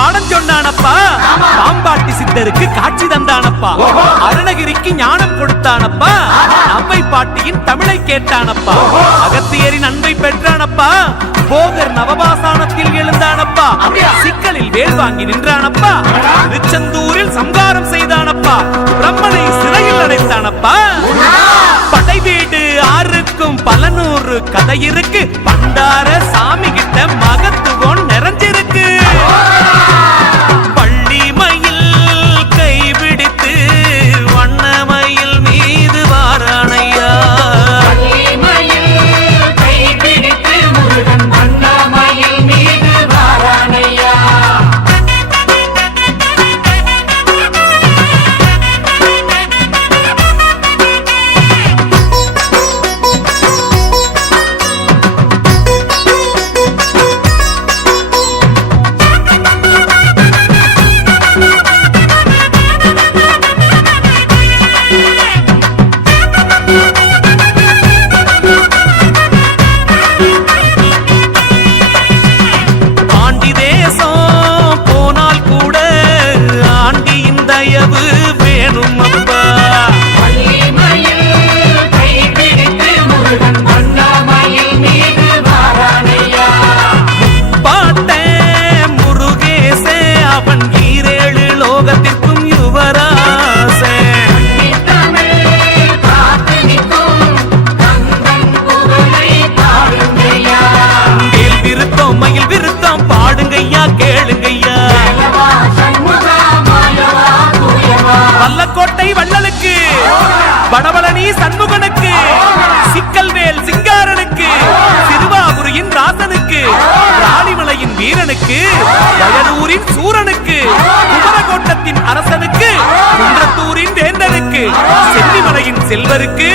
பாடம் சொன்னானப்பா. பாம்பாட்டி சித்தருக்கு காட்சி தந்தானப்பா. அருணகிரிக்கு ஞானம் கொடுத்தானப்பா. அவ்வை பாட்டியின் தமிழை கேட்டானப்பா. அகத்தியரின் அன்பை பெற்றானப்பா. போகர் நவபாசானத்தில் எழுந்தானப்பா. சிக்கலில் வேல் வாங்கி நின்றானப்பா. திருச்செந்தூரில் சம்காரம் செய்தானப்பா. பிரம்மனை சிறையில் அடைத்தானப்பா. படை வீடு ஆறுக்கும் பல நூறு கதை இருக்கு. பண்டார சாமி கிட்ட மகத்துவம் நிறைஞ்சிருக்கு வடபழனி சண்முகனுக்கு சிக்கல்வேல் சிங்காரனுக்கு திருவாபுரியின் ராசனுக்கு ராணிமலையின் வீரனுக்கு வயலூரின் சூரனுக்கு குமரகோட்டத்தின் அரசனுக்கு குன்றத்தூரின் வேந்தனுக்கு செல்லிமலையின் செல்வருக்கு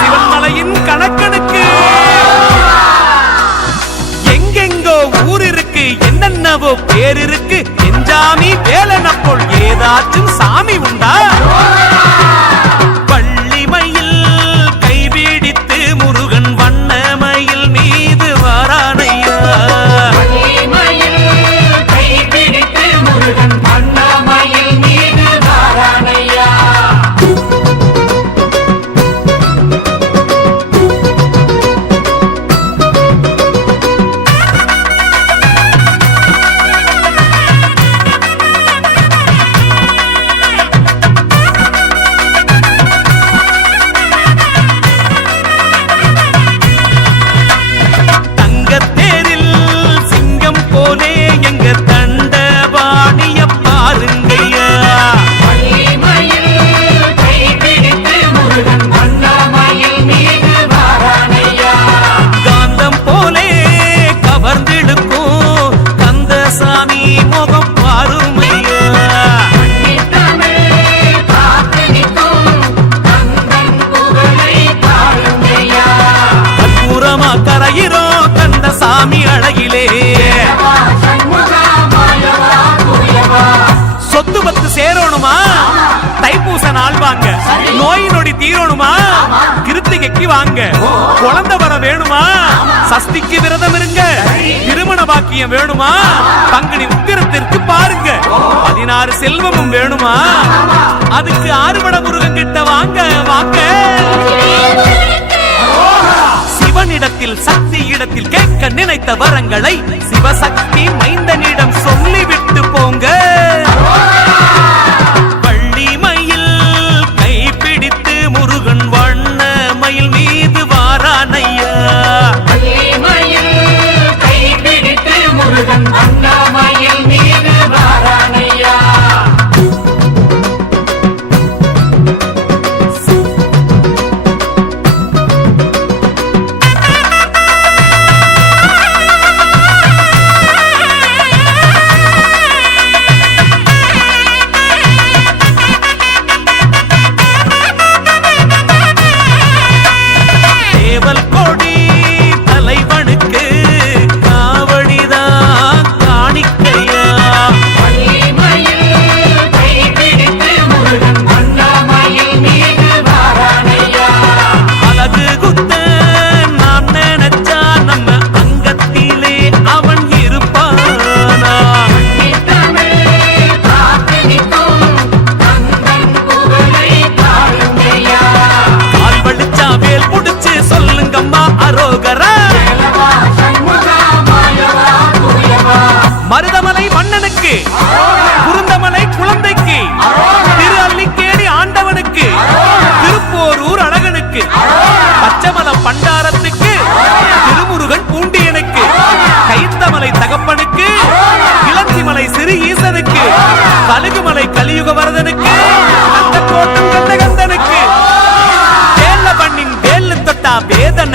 சிவன்மலையின் கணக்கனுக்கு. எங்கெங்கோ ஊர் இருக்கு என்னென்னவோ பேர் இருக்கு எஞ்சாமி வேலனப்போல் ஏதாச்சும் சாமி உண்டா? சொத்து சேரணுமா? தைப்பூச நாள் வாங்க நோய் நொடி தீரணுமா? கிருத்திகைக்கு வாங்க. குழந்தை வர வேணுமா? சஷ்டிக்கு விரதம் இருங்க. திருமண பாக்கியம் வேணுமா? பங்குனி உத்திரத்திற்கு பாருங்க. பதினாறு செல்வமும் வேணுமா? அதுக்கு ஆறுபட முருகன் கிட்ட வாங்க வாங்க. சிவனிடத்தில் சக்தி இடத்தில் கேட்க நினைத்த வரங்களை சிவசக்தி மைந்த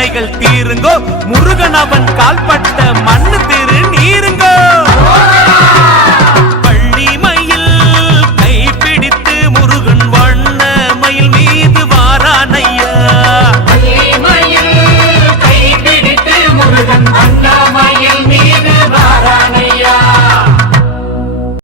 கவலைகள் தீருங்கோ முருகன் அவன் கால்பட்ட மண்ணு